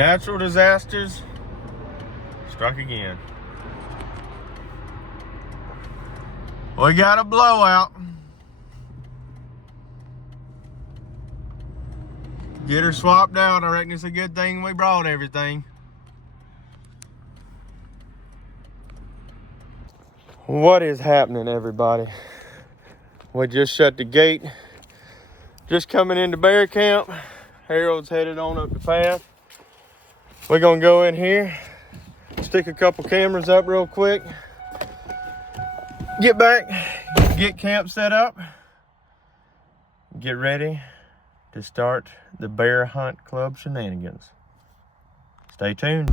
Natural disasters struck again. We got a blowout. Get her swapped out. I reckon it's a good thing we brought everything. What is happening, everybody? We just shut the gate. Just coming into bear camp. Harold's headed on up the path. We're gonna go in here, stick a couple cameras up real quick, get back, get camp set up, get ready to start the Bear Hunt Club shenanigans. Stay tuned.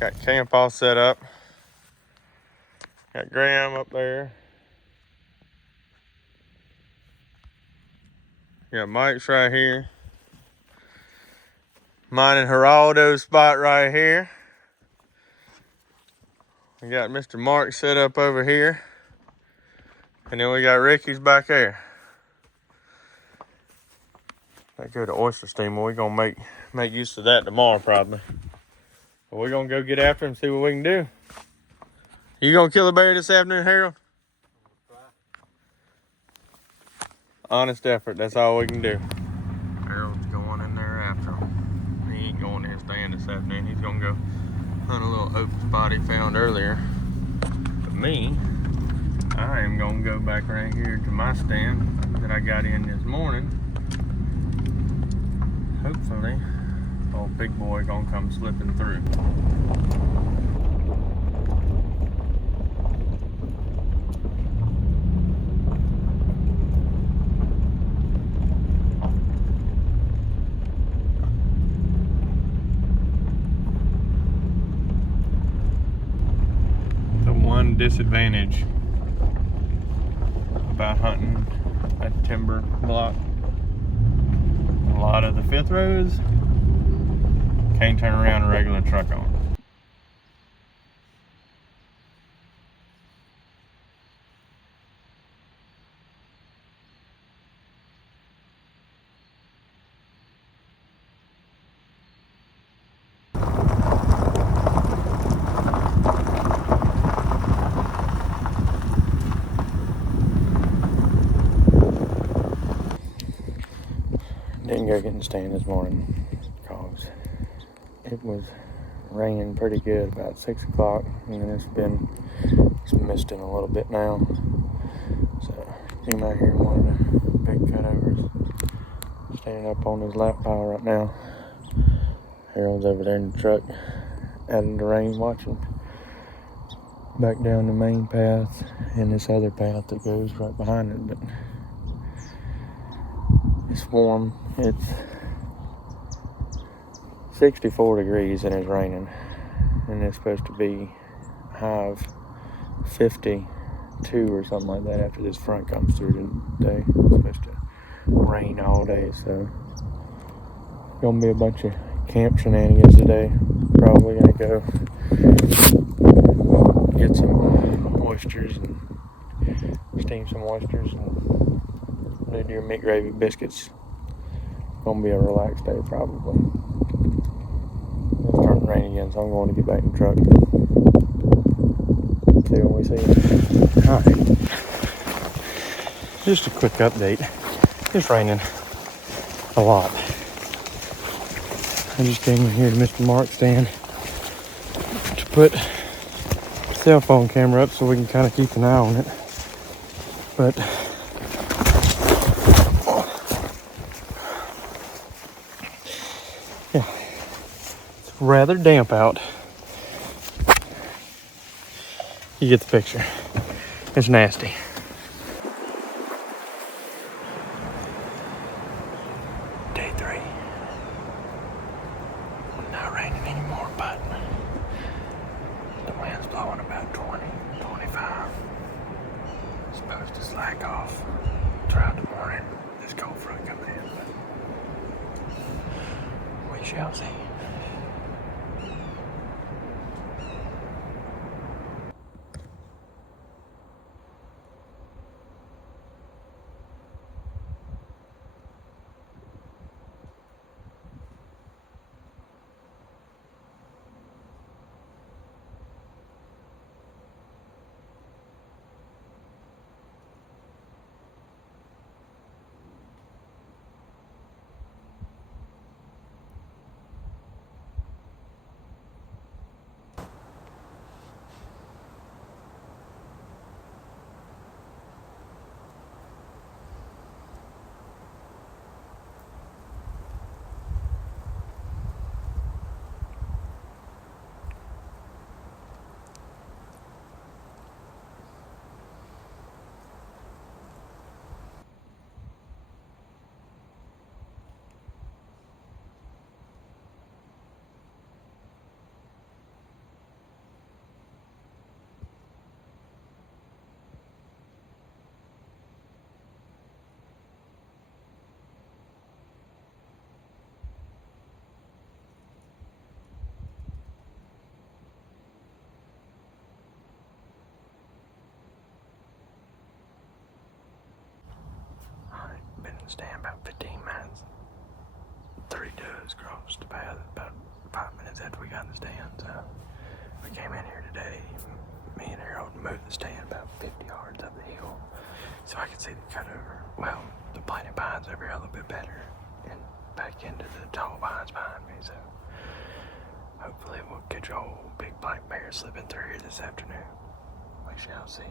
Got camp all set up. Got Graham up there. Got Mike's right here. Mine and Geraldo's spot right here. We got Mr. Mark set up over here. And then we got Ricky's back there. I go to oyster steamer. We're gonna make use of that tomorrow probably. But we're gonna go get after him, see what we can do. You gonna kill a bear this afternoon, Harold? Honest effort, that's all we can do. Harold's going in there after him. He ain't going to his stand this afternoon. He's gonna go hunt a little open spot he found earlier. But me, I am gonna go back right here to my stand that I got in this morning. Hopefully, old big boy gonna come slipping through. The one disadvantage about hunting a timber block, a lot of the fifth rows can't turn around a regular truck on. Didn't go get in the stand this morning because it was raining pretty good about 6 o'clock, and then it's misting a little bit now. So came out here and wanted big cutovers. Standing up on his lap pile right now. Harold's over there in the truck out in the rain watching. Back down the main path and this other path that goes right behind it, but it's warm. It's 64 degrees and it's raining, and it's supposed to be high of 52 or something like that after this front comes through today. It's supposed to rain all day, so gonna be a bunch of camp shenanigans today. Probably gonna go get some oysters and steam some oysters and do your meat gravy biscuits. Gonna be a relaxed day probably. It's starting to rain again, so I'm going to get back in the truck. See when we see it. Alright. Just a quick update. It's raining a lot. I just came in here to Mr. Mark's stand to put the cell phone camera up so we can kind of keep an eye on it. But yeah, it's rather damp out. You get the picture. It's nasty. supposed to slack off throughout the morning. This cold front coming in, but we shall see. Been in the stand about 15 minutes. 3 does crossed about 5 minutes after we got in the stand. So we came in here today. Me and Harold moved the stand about 50 yards up the hill so I could see the cutover. Well, the planted pines over here a little bit better and back into the tall pines behind me. So hopefully we'll catch a whole big black bear slipping through here this afternoon. We shall see.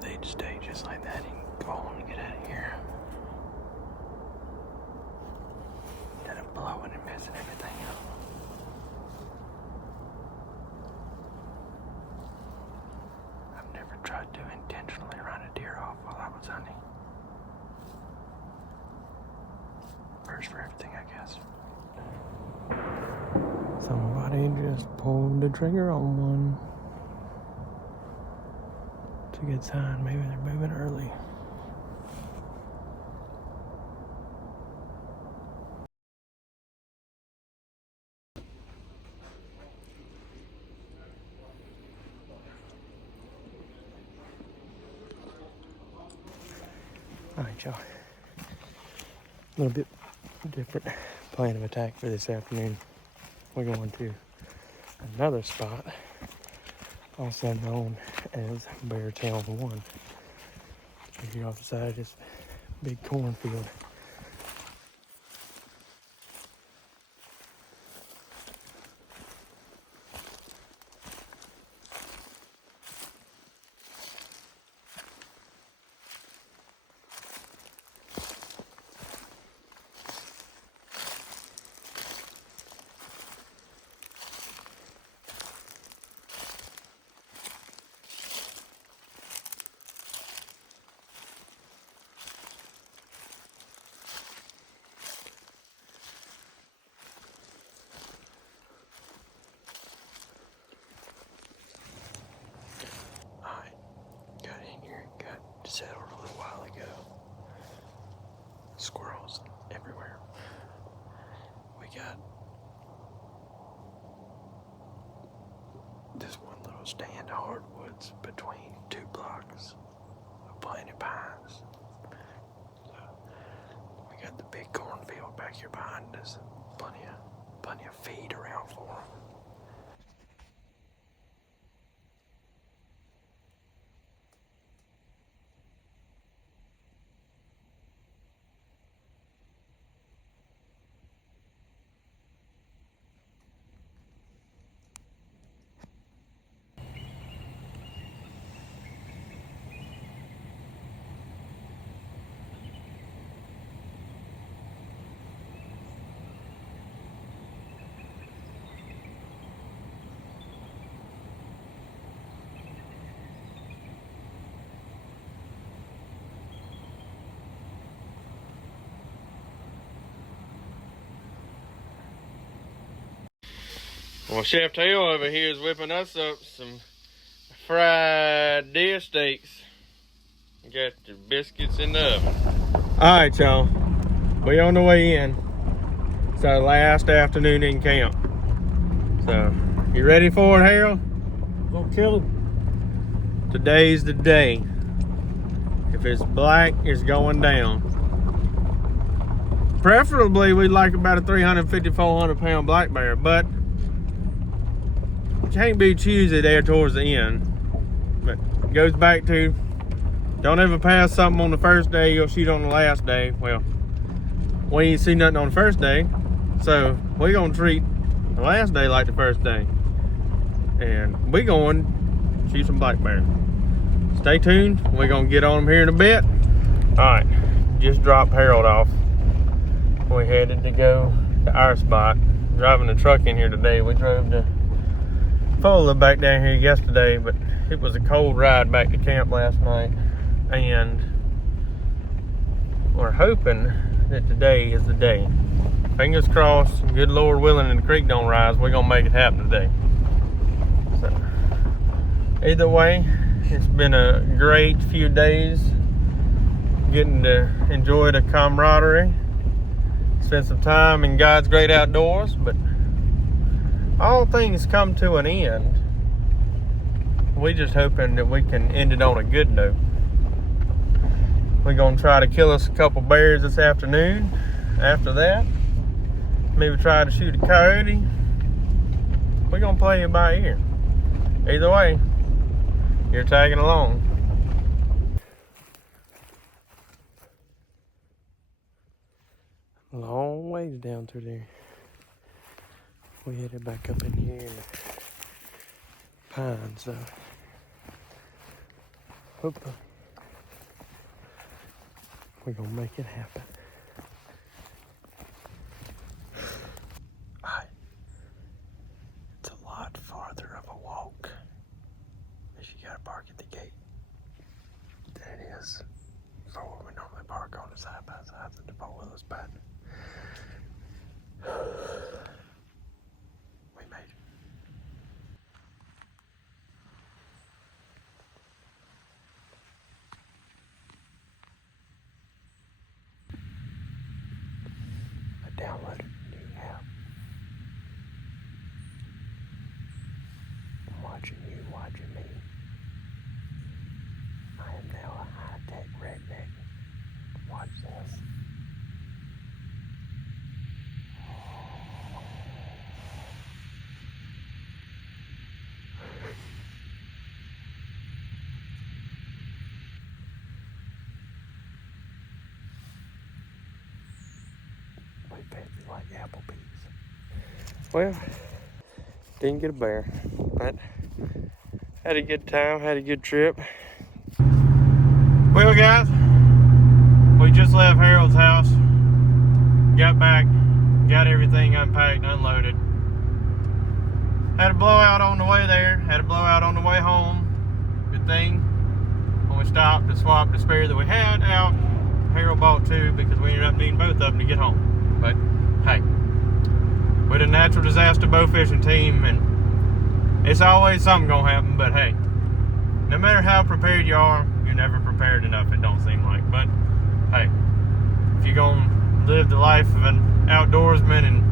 They'd stay just like that and go on and get out of here. Instead of blowing and messing everything up. I've never tried to intentionally run a deer off while I was hunting. First for everything, I guess. Somebody just pulled the trigger on one. It's a good sign. Maybe they're moving early. Alright, y'all. A little bit different plan of attack for this afternoon. We're going to another spot, also known as Bear Town 1. Here off the side of this big cornfield. got this one little stand of hardwoods between 2 blocks of planted pines. So we got the big cornfield back here behind us. Plenty of feed around for them. Well, Chef Tail over here is whipping us up some fried deer steaks. Got the biscuits in the oven. Alright, y'all. We on the way in. It's our last afternoon in camp. So, you ready for it, Harold? Gonna kill him. Today's the day. If it's black, it's going down. Preferably, we'd like about a 350, 400 pound black bear, but can't be choosy there towards the end. But it goes back to, don't ever pass something on the first day, you'll shoot on the last day. Well, we ain't see nothing on the first day, so we're gonna treat the last day like the first day. And we're going to shoot some black bear. Stay tuned, we're gonna get on them here in a bit. Alright, just dropped Harold off. We headed to go to our spot. Driving the truck in here today, we drove to Fola back down here yesterday, but it was a cold ride back to camp last night, and we're hoping that today is the day. Fingers crossed, good Lord willing, and the creek don't rise, we're gonna make it happen today. So either way, it's been a great few days getting to enjoy the camaraderie, spend some time in God's great outdoors, but all things come to an end. We just hoping that we can end it on a good note. We're gonna try to kill us a couple bears this afternoon. After that, maybe try to shoot a coyote. We're gonna play it by ear. Either way, you're tagging along. Long ways down through there. We headed back up in here. Pines, so hope we're gonna make it happen. It's a lot farther of a walk if you gotta park at the gate than it is for where we normally park on the side by sides of the 4-wheeler spot. We made it. I downloaded a new app. I'm watching you, watching me. I am now a high-tech redneck. Watch this. We fancy like Applebee's. Well, didn't get a bear, but had a good time, had a good trip. Well, guys, we just left Harold's house, got back, got everything unpacked, unloaded. Had a blowout on the way there, had a blowout on the way home. Good thing, when we stopped to swap the spare that we had out, Harold bought 2 because we ended up needing both of them to get home. But hey, we're a natural disaster bow fishing team, and it's always something gonna happen. But hey, no matter how prepared you are, you're never prepared enough, it don't seem like. But hey, if you're gonna live the life of an outdoorsman and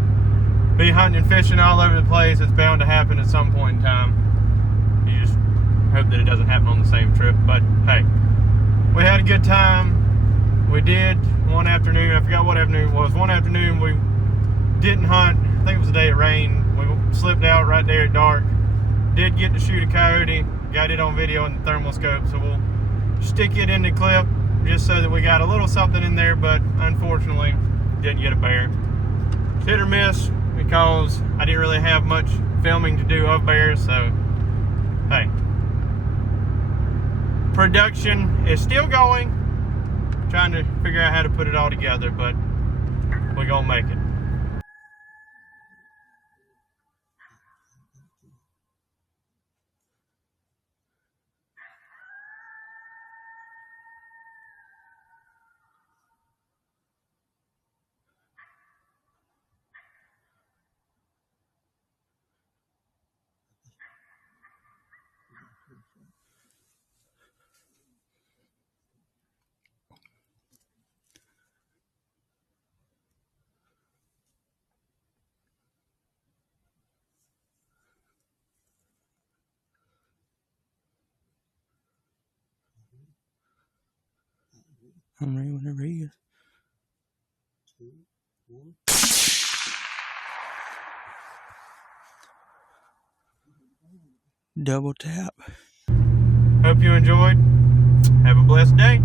be hunting and fishing all over the place. It's bound to happen at some point in time. You just hope that it doesn't happen on the same trip. But hey, we had a good time. We did one afternoon, I forgot what afternoon it was. One afternoon we didn't hunt. I think it was the day it rained. We slipped out right there at dark. Did get to shoot a coyote. Got it on video in the thermal scope, so we'll stick it in the clip just so that we got a little something in there, but unfortunately didn't get a bear. It's hit or miss because I didn't really have much filming to do of bears, so hey. Production is still going. Trying to figure out how to put it all together, but we're gonna make it. I'm ready whenever he is. 2, 1. Double tap. Hope you enjoyed. Have a blessed day.